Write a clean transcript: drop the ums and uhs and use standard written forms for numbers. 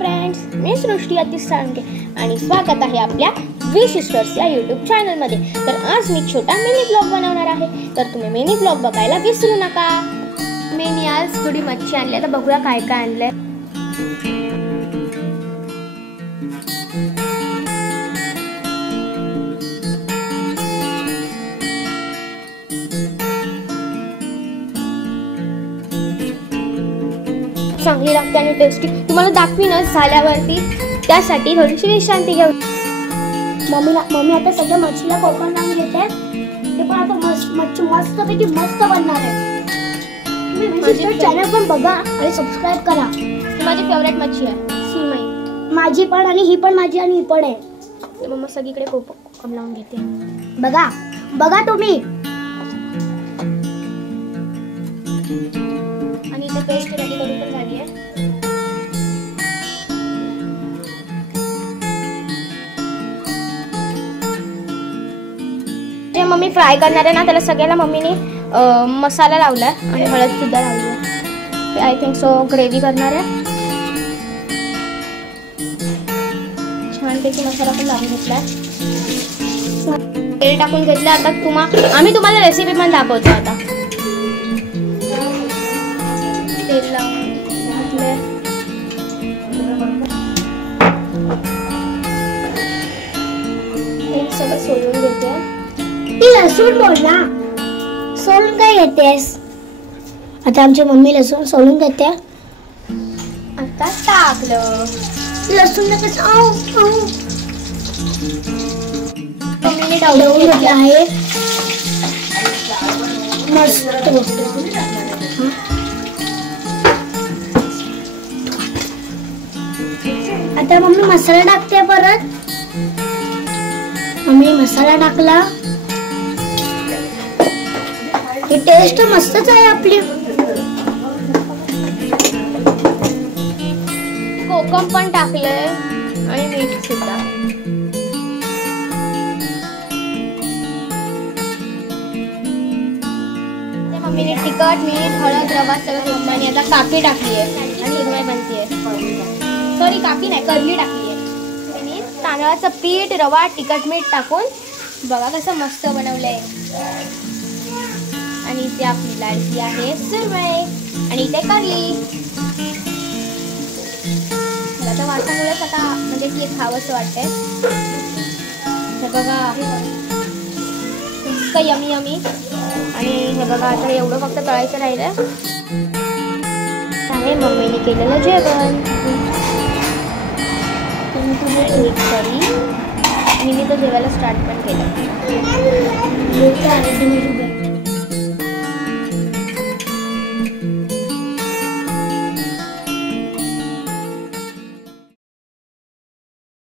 फ्रेंड्स, मी सृष्टी अतिश साळुंखे आणि स्वागत आहे आपल्या वी सिस्टर्स या यूट्यूब चॅनलमध्ये। तर आज मी छोटा मिनी ब्लॉग बनवणार आहे, तर तुम्ही मिनी ब्लॉग बघायला विसरू नका। मी आज थोडी मच्छी आणली आहे, तर बघूया काय काय आणलंय। चांगली लागते आणि टेस्टी, तुम्हाला दाखवीनच झाल्यावरती। त्यासाठी थोडीशी विश्रांती घेऊ। मम्मी आता सगळ्या मच्छीला कोकण लावून घेते, ते पण आता मच्छी मस्तपैकी मस्त बनणार आहे। तुम्ही माझे चॅनल पण बघा आणि सबस्क्राइब करा। ही माझी फेवरेट मच्छी आहे, सिमई। माझी पण, आणि ही पण माझी, आणि ही पण आहे। तर मम्मा सगळीकडे कोकण लावून घेते, बघा बघा तुम्ही। आणि इथे पेस्ट रेडी करून पण झाली आहे। जे मम्मी फ्राय करणार आहे ना, त्याला सगळ्याला मम्मीने मसाला लावलाय आणि हळद सुद्धा लावली आहे। आय थिंक सो ग्रेव्ही करणार आहे। छानपैकी मसाला पण लावून घेतलाय, तेल टाकून घेतलं। आता आम्ही तुम्हाला रेसिपी पण दाखवतो। आता तेल लावून घातले, हे सगळं सोलून घेते। लसूण बोल ना, सोलून काय घेतेस? आता आमची मम्मी लसूण सोलून देते। आता टाकलं लसूण, मम्मीने डावडवून घेतलं आहे मस्त। आता मम्मी मसाला टाकते परत। मम्मी मसाला टाकला, ही टेस्ट मस्तच आहे आपली। कोकम पण टाकलंय आणि मीठ सुद्धा। मम्मीने तिखट, मीठ, हळद, रवा सगळं घेतलं आणि आता काकी टाकली आहे आणि हिरवाई बनतीये। सॉरी, काकी नाही, करली टाकली आहे। मी तांदळाचं पीठ, रवा, तिखट, मीठ टाकून बघा कसं मस्त बनवलंय। आणि इथे आपली लाडकी आहे सुरमई, आणि इथे करली। मला तर वासामुळेच आता म्हणजे की खावंसं वाटतंय। हे बघा इतकं यमी यमी। आणि हे बघा आता एवढं फक्त तळायचं राहिलं आहे। मम्मीने केलेलं जेवण एक करी, मी तर जेवायला स्टार्ट पण केलं।